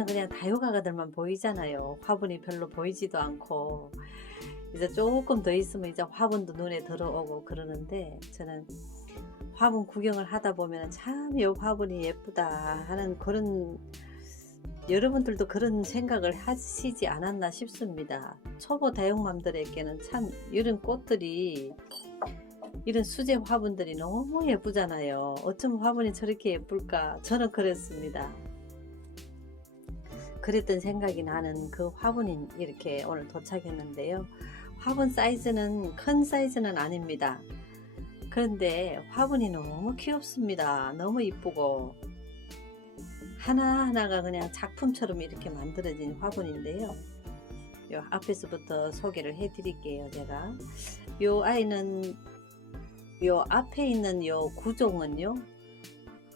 처음에는 그냥 다육아가들만 보이잖아요. 화분이 별로 보이지도 않고 이제 조금 더 있으면 이제 화분도 눈에 들어오고 그러는데 저는 화분 구경을 하다 보면 참 이 화분이 예쁘다 하는 그런 여러분들도 그런 생각을 하시지 않았나 싶습니다. 초보 다육맘들에게는 참 이런 꽃들이 이런 수제 화분들이 너무 예쁘잖아요. 어쩜 화분이 저렇게 예쁠까? 저는 그랬습니다. 그랬던 생각이 나는 그 화분이 이렇게 오늘 도착했는데요. 화분 사이즈는 큰 사이즈는 아닙니다. 그런데 화분이 너무 귀엽습니다. 너무 이쁘고 하나하나가 그냥 작품처럼 이렇게 만들어진 화분인데요. 요 앞에서부터 소개를 해 드릴게요. 제가 요 아이는 요 앞에 있는 요 구종은요.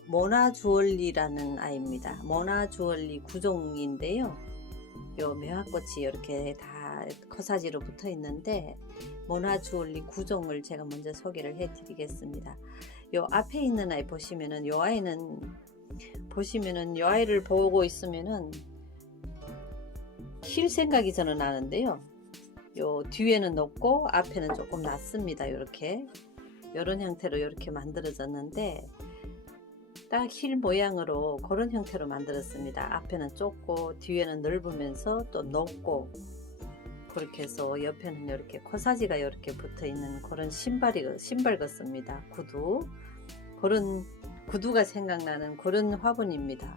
모나 주얼리라는 아이입니다. 모나 주얼리 구종인데요. 요 매화꽃이 이렇게 다 커사지로 붙어 있는데 모나 주얼리 구종을 제가 먼저 소개를 해 드리겠습니다. 요 앞에 있는 아이 보시면은 요 아이는 보시면은 요 아이를 보고 있으면은 킬 생각이 저는 나는데요. 요 뒤에는 높고 앞에는 조금 낮습니다. 이렇게 이런 형태로 이렇게 만들어졌는데 딱힐 모양으로 그런 형태로 만들었습니다. 앞에는 좁고 뒤에는 넓으면서 또 높고 그렇게 해서 옆에는 이렇게 코사지가 이렇게 붙어 있는 그런 신발이 신발 같습니다. 구두 그런 구두가 생각나는 그런 화분입니다.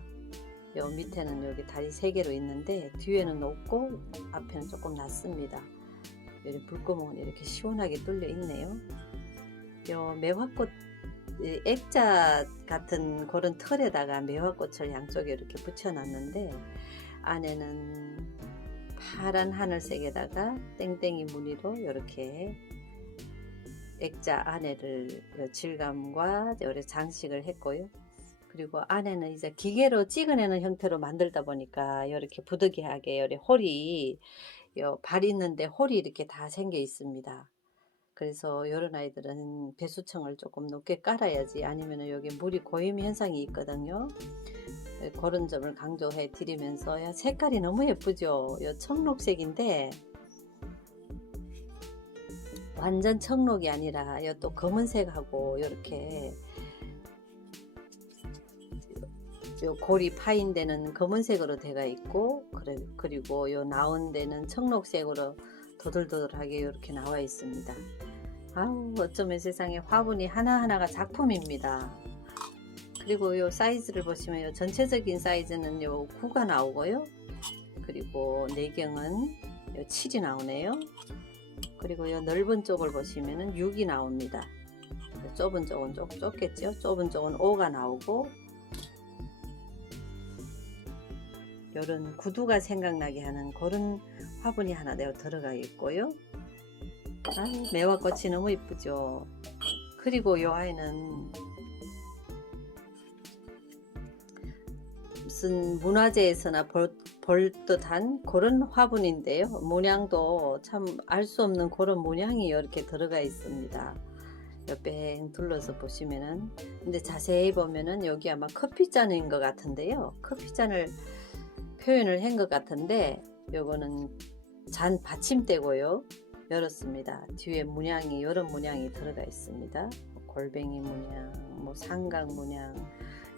요 밑에는 여기 다리 세 개로 있는데 뒤에는 높고 앞에는 조금 낮습니다. 여기 불구멍은 이렇게 시원하게 뚫려 있네요. 요 매화꽃 이 액자 같은 그런 털에다가 매화꽃을 양쪽에 이렇게 붙여놨는데 안에는 파란 하늘색에다가 땡땡이 무늬로 이렇게 액자 안에를 질감과 이렇게 장식을 했고요. 그리고 안에는 이제 기계로 찍어내는 형태로 만들다 보니까 이렇게 부득이하게 여기 홀이 요발 있는데 홀이 이렇게 다 생겨 있습니다. 그래서 이런 아이들은 배수청을 조금 높게 깔아야지 아니면 여기 물이 고임 현상이 있거든요. 그런 점을 강조해 드리면서 야, 색깔이 너무 예쁘죠. 요 청록색인데 완전 청록이 아니라 요 또 검은색하고 이렇게 요 골이 파인 데는 검은색으로 되어 있고 그리고 요 나온 데는 청록색으로 도들도들하게 이렇게 나와 있습니다. 아우 어쩌면 세상에 화분이 하나하나가 작품입니다. 그리고 요 사이즈를 보시면 요 전체적인 사이즈는 요 9가 나오고요. 그리고 내경은 요 7이 나오네요. 그리고 요 넓은 쪽을 보시면은 6이 나옵니다. 좁은 쪽은 좀 좁겠죠. 좁은 쪽은 5가 나오고 요런 구두가 생각나게 하는 그런 화분이 하나 내어 들어가 있고요. 아, 매화꽃이 너무 이쁘죠. 그리고 요 아이는 무슨 문화재에서나 볼, 볼 듯한 그런 화분인데요. 모양도 참 알 수 없는 그런 모양이 이렇게 들어가 있습니다. 옆에 둘러서 보시면은 근데 자세히 보면은 여기 아마 커피잔인 것 같은데요. 커피잔을 표현을 한 것 같은데 요거는 잔 받침대고요. 열었습니다. 뒤에 문양이 이런 문양이 들어가 있습니다. 골뱅이 문양, 뭐 상각 문양.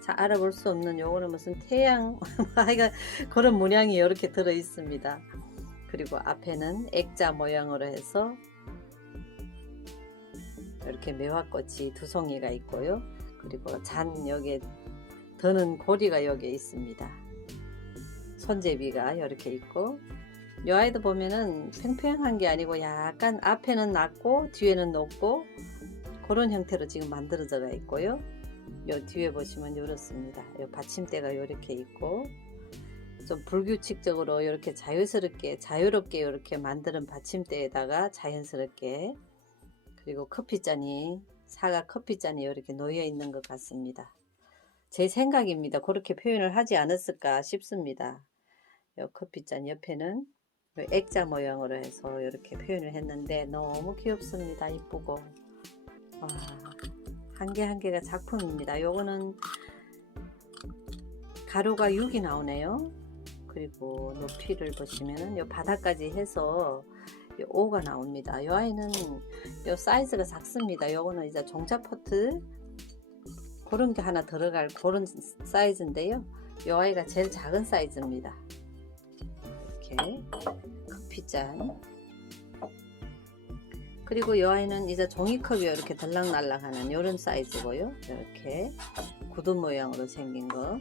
자 알아볼 수 없는 요거는 무슨 태양 하여간 그런 문양이 이렇게 들어 있습니다. 그리고 앞에는 액자 모양으로 해서 이렇게 매화꽃이 두 송이가 있고요. 그리고 잔 여기에 드는 고리가 여기에 있습니다. 손제비가 이렇게 있고 이 아이도 보면은 팽팽한 게 아니고 약간 앞에는 낮고 뒤에는 높고 그런 형태로 지금 만들어져 있고요. 요 뒤에 보시면 이렇습니다. 요 받침대가 이렇게 있고 좀 불규칙적으로 이렇게 자유스럽게 자유롭게 이렇게 만드는 받침대에다가 자연스럽게 그리고 커피잔이 사과 커피잔이 이렇게 놓여 있는 것 같습니다. 제 생각입니다. 그렇게 표현을 하지 않았을까 싶습니다. 요 커피잔 옆에는 요 액자 모양으로 해서 이렇게 표현을 했는데 너무 귀엽습니다. 이쁘고 와, 한 개 한 개가 작품입니다. 요거는 가로가 6이 나오네요. 그리고 높이를 보시면은 요 바닥까지 해서 요 5가 나옵니다. 요 아이는 요 사이즈가 작습니다. 요거는 이제 종자 포트 그런 게 하나 들어갈 그런 사이즈인데요. 요 아이가 제일 작은 사이즈입니다. 이렇게 커피잔 그리고 이 아이는 이제 종이컵이 이렇게 들락날락하는 이런 사이즈고요. 이렇게 구두 모양으로 생긴 거.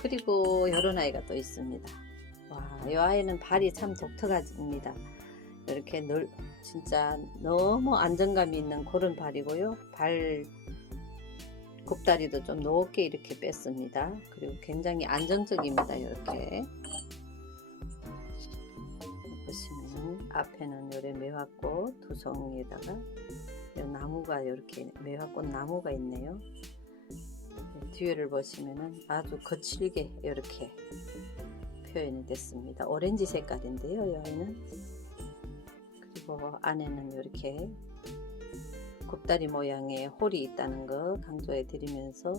그리고 이런 아이가 또 있습니다. 와, 이 아이는 발이 참 독특합니다. 이렇게 늘 진짜 너무 안정감이 있는 그런 발이고요. 발 굽다리도 좀 높게 이렇게 뺐습니다. 그리고 굉장히 안정적입니다. 이렇게 앞에는 요래 매화꽃 두 송이에다가 요 나무가 이렇게 매화꽃 나무가 있네요. 네, 뒤를 보시면은 아주 거칠게 이렇게 표현이 됐습니다. 오렌지 색깔인데요, 이 아이는 그리고 안에는 이렇게 굽다리 모양의 홀이 있다는 거 강조해 드리면서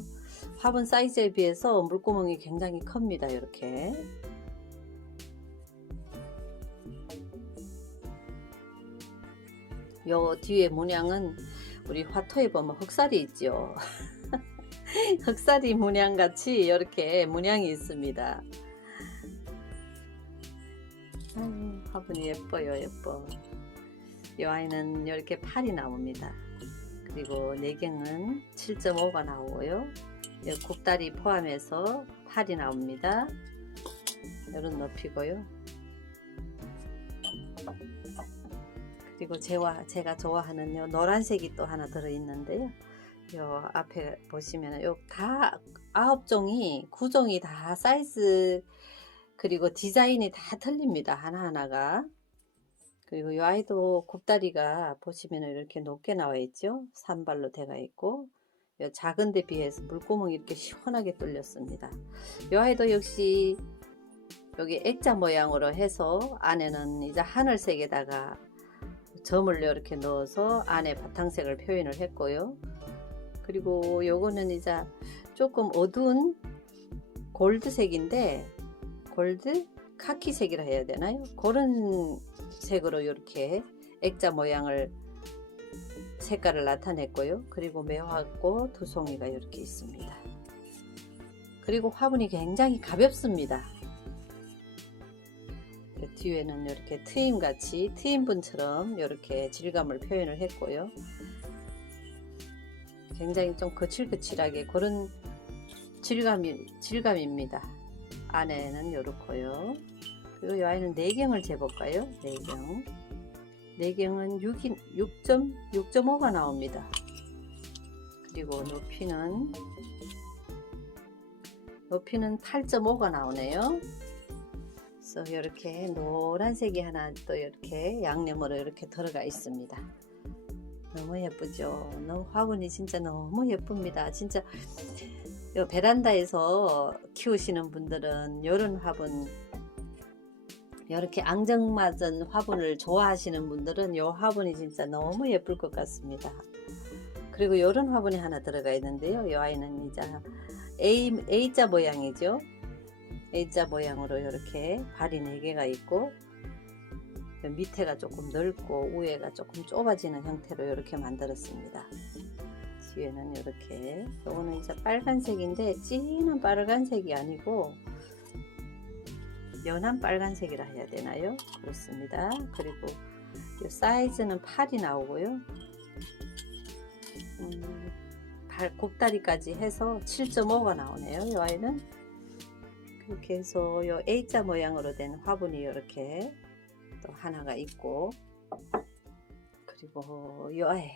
화분 사이즈에 비해서 물구멍이 굉장히 큽니다. 이렇게 요 뒤에 문양은 우리 화토에 보면 흑살이 있죠. 흑살이 문양 같이 이렇게 문양이 있습니다. 아유, 화분이 예뻐요, 예뻐. 이 아이는 이렇게 팔이 나옵니다. 그리고 내경은 7.5가 나오고요. 이 굽다리 포함해서 팔이 나옵니다. 이런 높이고요. 그리고 제와, 제가 좋아하는 요 노란색이 또 하나 들어 있는데요. 요 앞에 보시면 요다 아홉 종이 구 종이 다 사이즈 그리고 디자인이 다 틀립니다. 하나하나가. 그리고 이 아이도 굽다리가 보시면 이렇게 높게 나와 있죠. 산발로 되어 있고 요 작은 데 비해서 물구멍이 이렇게 시원하게 뚫렸습니다. 이 아이도 역시 여기 액자 모양으로 해서 안에는 이제 하늘색에다가 점을 이렇게 넣어서 안에 바탕색을 표현을 했고요. 그리고 요거는 이제 조금 어두운 골드색인데 골드 카키색이라 해야 되나요? 그런 색으로 이렇게 액자 모양을 색깔을 나타냈고요. 그리고 매화꽃 두 송이가 이렇게 있습니다. 그리고 화분이 굉장히 가볍습니다. 그 뒤에는 이렇게 트임 같이 트임분처럼 이렇게 질감을 표현을 했고요. 굉장히 좀 거칠거칠하게 그런 질감이, 질감입니다. 안에는 이렇고요. 그리고 이 아이는 내경을 재볼까요? 내경. 내경은 6인, 6.6.5가 나옵니다. 그리고 높이는 높이는 8.5가 나오네요. 그래서 이렇게 노란색이 하나 또 이렇게 양념으로 이렇게 들어가 있습니다. 너무 예쁘죠? 너무 화분이 진짜 너무 예쁩니다. 진짜 요 베란다에서 키우시는 분들은 이런 화분 이렇게 앙증맞은 화분을 좋아하시는 분들은 이 화분이 진짜 너무 예쁠 것 같습니다. 그리고 이런 화분이 하나 들어가 있는데요. 이 아이는 이제 A, A자 모양이죠. A자 모양으로 이렇게 발이 4개가 있고 밑에가 조금 넓고 위에가 조금 좁아지는 형태로 이렇게 만들었습니다. 뒤에는 이렇게 이거는 이제 빨간색인데 진한 빨간색이 아니고 연한 빨간색이라 해야 되나요? 그렇습니다. 그리고 이 사이즈는 8이 나오고요. 음, 발 곱다리까지 해서 7.5가 나오네요. 이 아이는 그렇게 해서 이 A자 모양으로 된 화분이 이렇게 또 하나가 있고 그리고 이 아이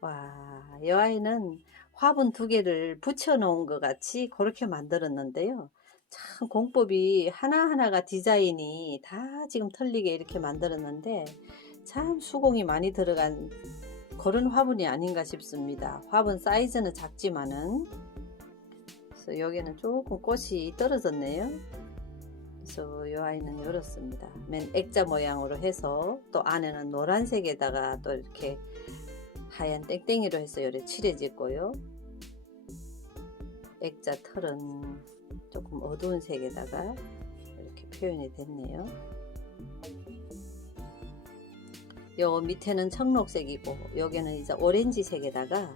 와, 이 아이는 화분 두 개를 붙여 놓은 것 같이 그렇게 만들었는데요. 참 공법이 하나하나가 디자인이 다 지금 틀리게 이렇게 만들었는데 참 수공이 많이 들어간 그런 화분이 아닌가 싶습니다. 화분 사이즈는 작지만은 그래서 여기는 조금 꽃이 떨어졌네요. 그래서 이 아이는 이렇습니다. 맨 액자 모양으로 해서 또 안에는 노란색에다가 또 이렇게 하얀 땡땡이로 해서 이렇게 칠해졌고요. 액자 털은 조금 어두운 색에다가 이렇게 표현이 됐네요. 요 밑에는 청록색이고 여기는 이제 오렌지색에다가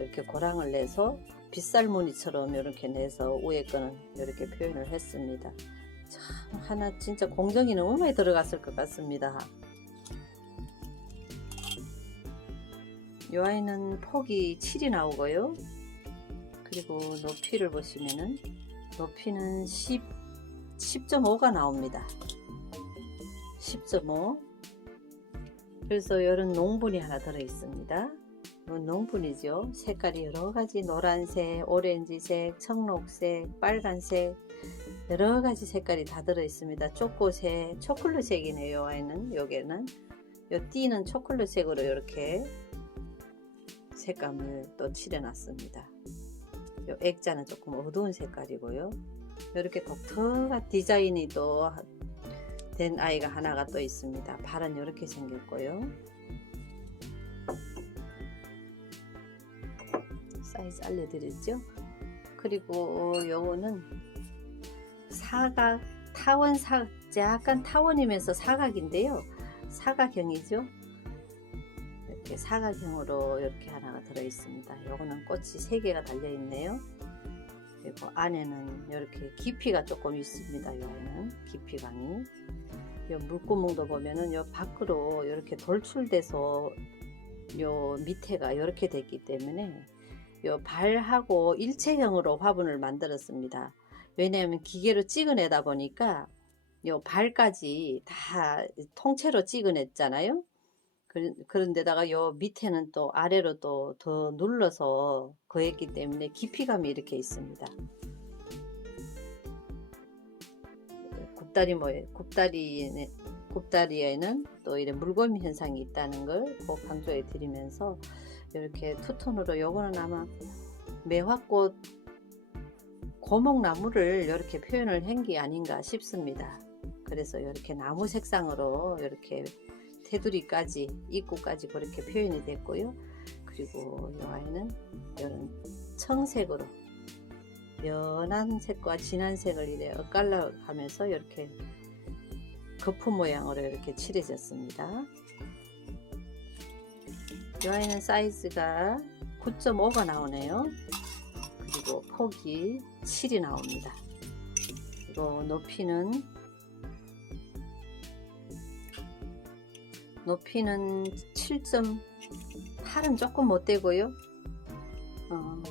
이렇게 고랑을 내서 빗살 무늬처럼 이렇게 내서 위에 거는 이렇게 표현을 했습니다. 참 하나 진짜 공정이 너무 많이 들어갔을 것 같습니다. 이 아이는 폭이 7이 나오고요. 그리고 높이를 보시면은 높이는 10, 10.5가 나옵니다. 10.5 그래서 이런 농분이 하나 들어 있습니다. 이건 농분이죠. 색깔이 여러 가지 노란색, 오렌지색, 청록색, 빨간색 여러 가지 색깔이 다 들어 있습니다. 초코색, 초콜릿색이네요. 요 아이는 여기는 요 띠는 초콜릿색으로 이렇게 색감을 또 칠해놨습니다. 요 액자는 조금 어두운 색깔이고요. 이렇게 독특한 디자인이 또 된 아이가 하나가 또 있습니다. 발은 이렇게 생겼고요. 사이즈 알려드렸죠? 그리고 요거는 사각 타원 사 약간 타원이면서 사각인데요. 사각형이죠. 이렇게 사각형으로 이렇게 하나가 들어 있습니다. 요거는 꽃이 세 개가 달려 있네요. 그리고 안에는 이렇게 깊이가 조금 있습니다. 요는 깊이감이. 요 물구멍도 보면은 요 밖으로 이렇게 돌출돼서 요 밑에가 이렇게 됐기 때문에 요 발하고 일체형으로 화분을 만들었습니다. 왜냐하면 기계로 찍어내다 보니까 요 발까지 다 통째로 찍어냈잖아요. 그런데다가 요 밑에는 또 아래로 또 더 눌러서 거했기 때문에 깊이감이 이렇게 있습니다. 굽다리 모에 굽다리에 굽다리에는 또 이런 물곰 현상이 있다는 걸 꼭 강조해 드리면서 이렇게 투톤으로 요거는 아마 매화꽃 고목나무를 이렇게 표현을 한 게 아닌가 싶습니다. 그래서 이렇게 나무 색상으로 이렇게 테두리까지 입구까지 그렇게 표현이 됐고요. 그리고 이 아이는 이런 청색으로 연한 색과 진한 색을 이래 엇갈라 가면서 이렇게 거품 모양으로 이렇게 칠해졌습니다. 이 아이는 사이즈가 9.5가 나오네요. 그리고 폭이 7이 나옵니다. 그리고 높이는 높이는 7.8은 조금 못 되고요. 어,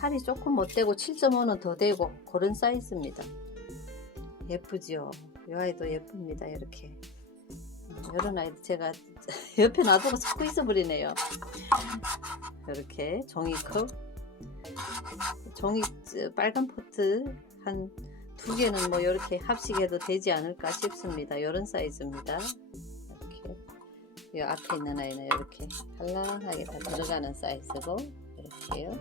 8이 조금 못 되고 7.5는 더 되고 그런 사이즈입니다. 예쁘죠? 이 아이도 예쁩니다. 이렇게 어, 이런 아이도 제가 옆에 놔두고 자꾸 있어버리네요. 이렇게 종이컵 종이 빨간 포트 한 두 개는 뭐 이렇게 합식해도 되지 않을까 싶습니다. 이런 사이즈입니다. 이렇게 이 앞에 있는 아이는 이렇게 한란하게 다 들어가는 사이즈고 이렇게요.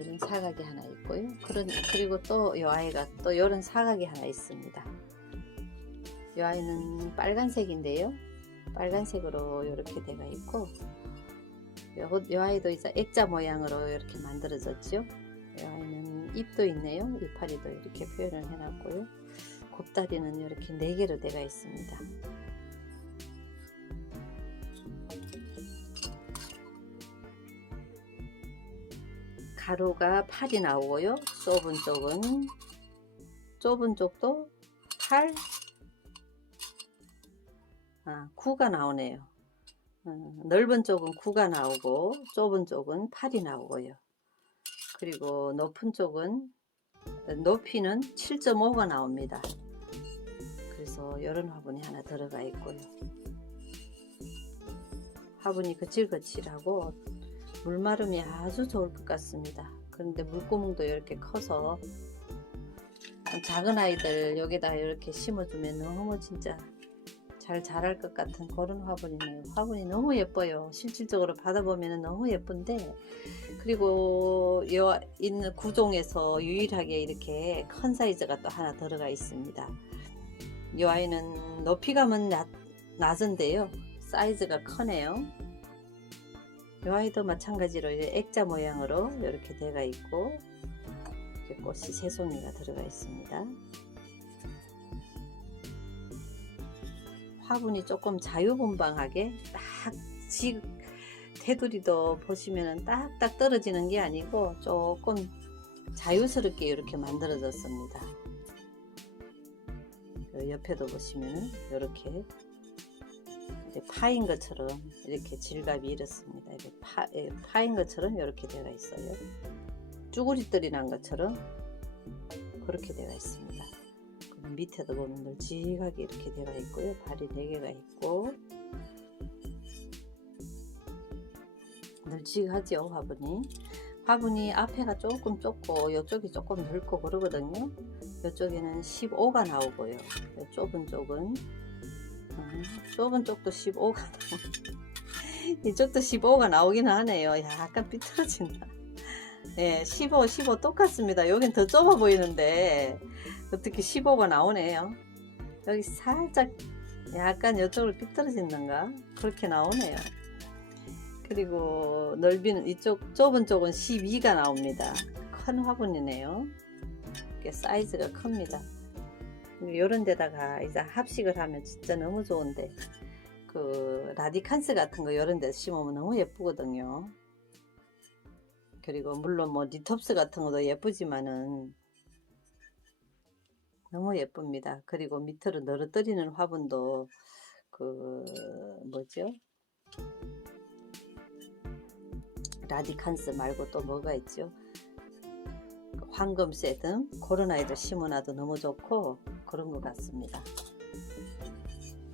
이런 사각이 하나 있고요. 그런 그리고 또 이 아이가 또 이런 사각이 하나 있습니다. 이 아이는 빨간색인데요. 빨간색으로 이렇게 되어 있고 요, 요 아이도 이제 액자 모양으로 이렇게 만들어졌죠. 이 아이는 입도 있네요. 이파리도 이렇게 표현을 해놨고요. 곱다리는 이렇게 네 개로 되어 있습니다. 가로가 8이 나오고요. 좁은 쪽은 좁은 쪽도 8, 아, 9가 나오네요. 어, 넓은 쪽은 9가 나오고 좁은 쪽은 8이 나오고요. 그리고 높은 쪽은 높이는 7.5가 나옵니다. 그래서 이런 화분이 하나 들어가 있고요. 화분이 거칠거칠하고 물마름이 아주 좋을 것 같습니다. 그런데 물구멍도 이렇게 커서 작은 아이들 여기다 이렇게 심어주면 너무 진짜 잘 자랄 것 같은 그런 화분이네요. 화분이 너무 예뻐요. 실질적으로 받아보면 너무 예쁜데 그리고 여 있는 구종에서 유일하게 이렇게 큰 사이즈가 또 하나 들어가 있습니다. 이 아이는 높이감은 낮, 낮은데요. 사이즈가 크네요. 이 아이도 마찬가지로 액자 모양으로 이렇게 되어 있고 이렇게 꽃이 세 송이가 들어가 있습니다. 화분이 조금 자유분방하게 딱 지, 테두리도 보시면은 딱딱 떨어지는 게 아니고 조금 자유스럽게 이렇게 만들어졌습니다. 그 옆에도 보시면은 이렇게 이제 파인 것처럼 이렇게 질감이 이렇습니다. 이렇게 파, 예, 파인 것처럼 이렇게 되어 있어요. 쭈구리들이 난 것처럼 그렇게 되어 있습니다. 밑에도 보면 널찍하게 이렇게 되어 있고요. 발이 4개가 있고 널찍하죠 화분이 화분이 앞에가 조금 좁고 이쪽이 조금 넓고 그러거든요 이쪽에는 15가 나오고요 요 좁은 쪽은 음, 좁은 쪽도 15가 나오 이쪽도 15가 나오긴 하네요. 약간 삐뚤어진다. 예, 15, 15 똑같습니다. 여긴 더 좁아 보이는데 어떻게 15가 나오네요. 여기 살짝 약간 이쪽으로 삐뚤어진던가? 그렇게 나오네요. 그리고 넓이는 이쪽 좁은 쪽은 12가 나옵니다. 큰 화분이네요. 사이즈가 큽니다. 이런 데다가 이제 합식을 하면 진짜 너무 좋은데 그 라디칸스 같은 거 이런 데 심으면 너무 예쁘거든요. 그리고 물론 뭐 리톱스 같은 것도 예쁘지만은 너무 예쁩니다. 그리고 밑으로 늘어뜨리는 화분도 그 뭐죠? 라디칸스 말고 또 뭐가 있죠? 황금새 등 그런 아이들 심어놔도 너무 좋고 그런 것 같습니다.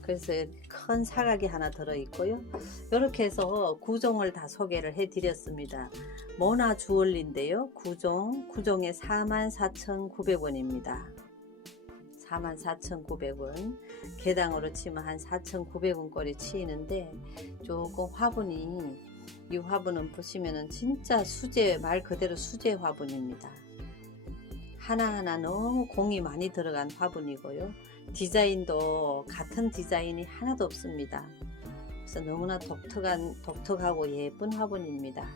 그래서 큰 사각이 하나 들어있고요. 이렇게 해서 구종을 다 소개를 해드렸습니다. 모나 주얼리인데요. 구종, 구종에 44,900원입니다. 44,900원 개당으로 치면 한 4,900원 꼴이 치이는데 조금 화분이 이 화분은 보시면은 진짜 수제 말 그대로 수제 화분입니다. 하나하나 너무 공이 많이 들어간 화분이고요. 디자인도 같은 디자인이 하나도 없습니다. 그래서 너무나 독특한 독특하고 예쁜 화분입니다.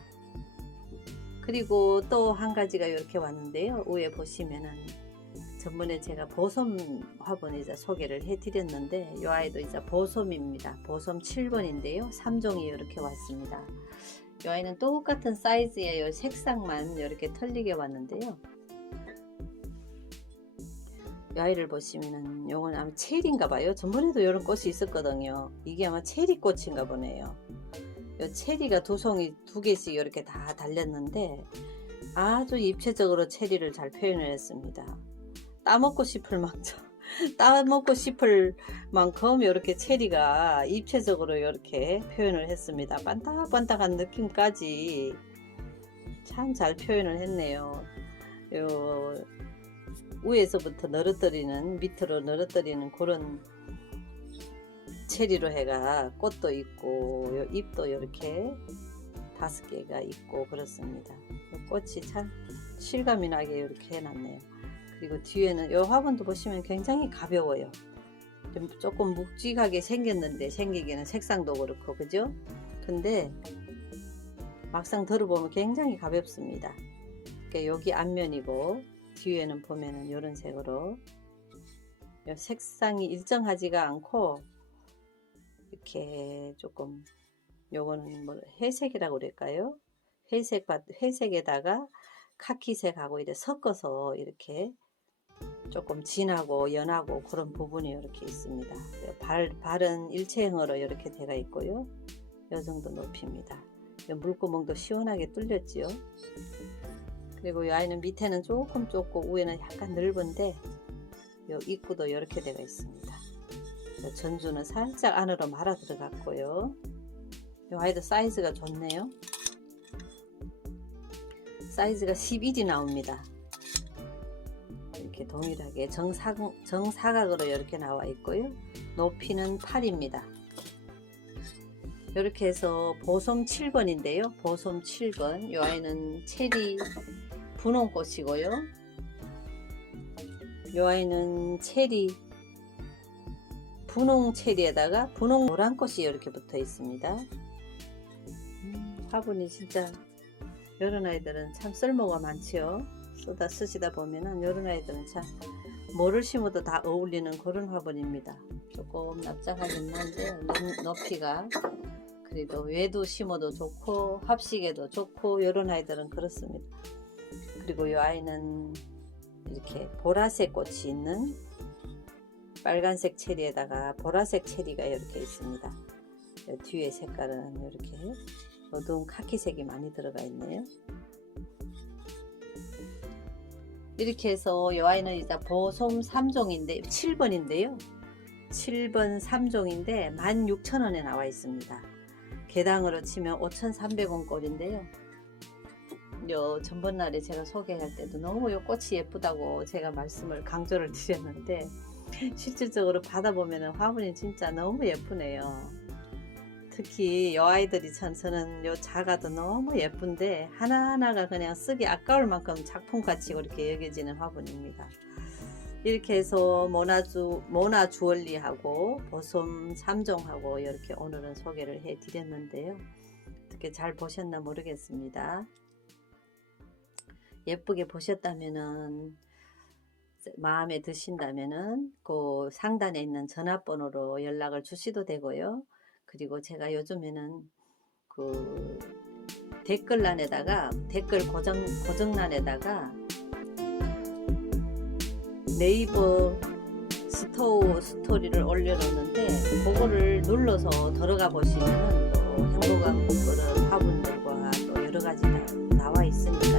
그리고 또 한 가지가 이렇게 왔는데요. 위에 보시면은 전번에 제가 보솜 화분 이제 소개를 해드렸는데 이 아이도 이제 보솜입니다. 보솜 7번인데요. 3종이 이렇게 왔습니다. 이 아이는 똑같은 사이즈예요. 색상만 이렇게 틀리게 왔는데요. 이 아이를 보시면은 요건 아마 체리인가 봐요. 전번에도 이런 꽃이 있었거든요. 이게 아마 체리 꽃인가 보네요. 요 체리가 두 송이 두 개씩 이렇게 다 달렸는데 아주 입체적으로 체리를 잘 표현을 했습니다. 따먹고 싶을 만큼 따먹고 싶을 만큼 이렇게 체리가 입체적으로 이렇게 표현을 했습니다. 반딱반딱한 느낌까지 참 잘 표현을 했네요. 요 위에서부터 늘어뜨리는 밑으로 늘어뜨리는 그런 체리로 해가 꽃도 있고 요 잎도 이렇게 다섯 개가 있고 그렇습니다. 꽃이 참 실감이 나게 이렇게 해놨네요. 그리고 뒤에는 이 화분도 보시면 굉장히 가벼워요. 좀 조금 묵직하게 생겼는데 생기기는 색상도 그렇고 그죠? 근데 막상 들어보면 굉장히 가볍습니다. 그러니까 여기 앞면이고 뒤에는 보면은 이런 색으로 색상이 일정하지가 않고 이렇게 조금 요거는 뭐 회색이라고 그럴까요? 회색 회색에다가 카키색하고 이렇게 섞어서 이렇게 조금 진하고 연하고 그런 부분이 이렇게 있습니다. 발, 발은 일체형으로 이렇게 되어 있고요. 이 정도 높이입니다. 물구멍도 시원하게 뚫렸지요. 그리고 이 아이는 밑에는 조금 좁고 위에는 약간 넓은데 이 입구도 이렇게 되어 있습니다. 전주는 살짝 안으로 말아 들어갔고요. 이 아이도 사이즈가 좋네요. 사이즈가 11이 나옵니다. 이렇게 동일하게 정사, 정사각으로 이렇게 나와 있고요. 높이는 8입니다. 이렇게 해서 보솜 7번인데요. 보솜 7번. 이 아이는 체리 분홍꽃이고요. 이 아이는 체리 분홍 체리에다가 분홍 노란 꽃이 이렇게 붙어 있습니다. 음, 화분이 진짜 이런 아이들은 참 쓸모가 많지요. 쏟아 쓰시다 보면은 이런 아이들은 참 뭐를 심어도 다 어울리는 그런 화분입니다. 조금 납작하긴 한데 높- 높이가 그래도 외도 심어도 좋고 합식에도 좋고 이런 아이들은 그렇습니다. 그리고 이 아이는 이렇게 보라색 꽃이 있는 빨간색 체리에다가 보라색 체리가 이렇게 있습니다. 요 뒤에 색깔은 이렇게 어두운 카키색이 많이 들어가 있네요. 이렇게 해서 이 아이는 이제 보솜 3종인데 7번인데요. 7번 3종인데 16,000원에 나와 있습니다. 개당으로 치면 5,300원 꼴인데요. 요 전번 날에 제가 소개할 때도 너무 요 꽃이 예쁘다고 제가 말씀을 강조를 드렸는데 실질적으로 받아보면 화분이 진짜 너무 예쁘네요. 특히 요 아이들이 참 저는 요 자가도 너무 예쁜데 하나하나가 그냥 쓰기 아까울 만큼 작품같이 그렇게 여겨지는 화분입니다. 이렇게 해서 모나주 모나 주얼리하고 보솜 3종하고 이렇게 오늘은 소개를 해 드렸는데요. 어떻게 잘 보셨나 모르겠습니다. 예쁘게 보셨다면은 마음에 드신다면은 그 상단에 있는 전화번호로 연락을 주시도 되고요. 그리고 제가 요즘에는 그 댓글란에다가 댓글 고정 고정란에다가 네이버 스토어 스토리를 올려놓는데 그거를 눌러서 들어가 보시면 또 행복한 그런 화분들과 또 여러 가지 다 나와 있습니다.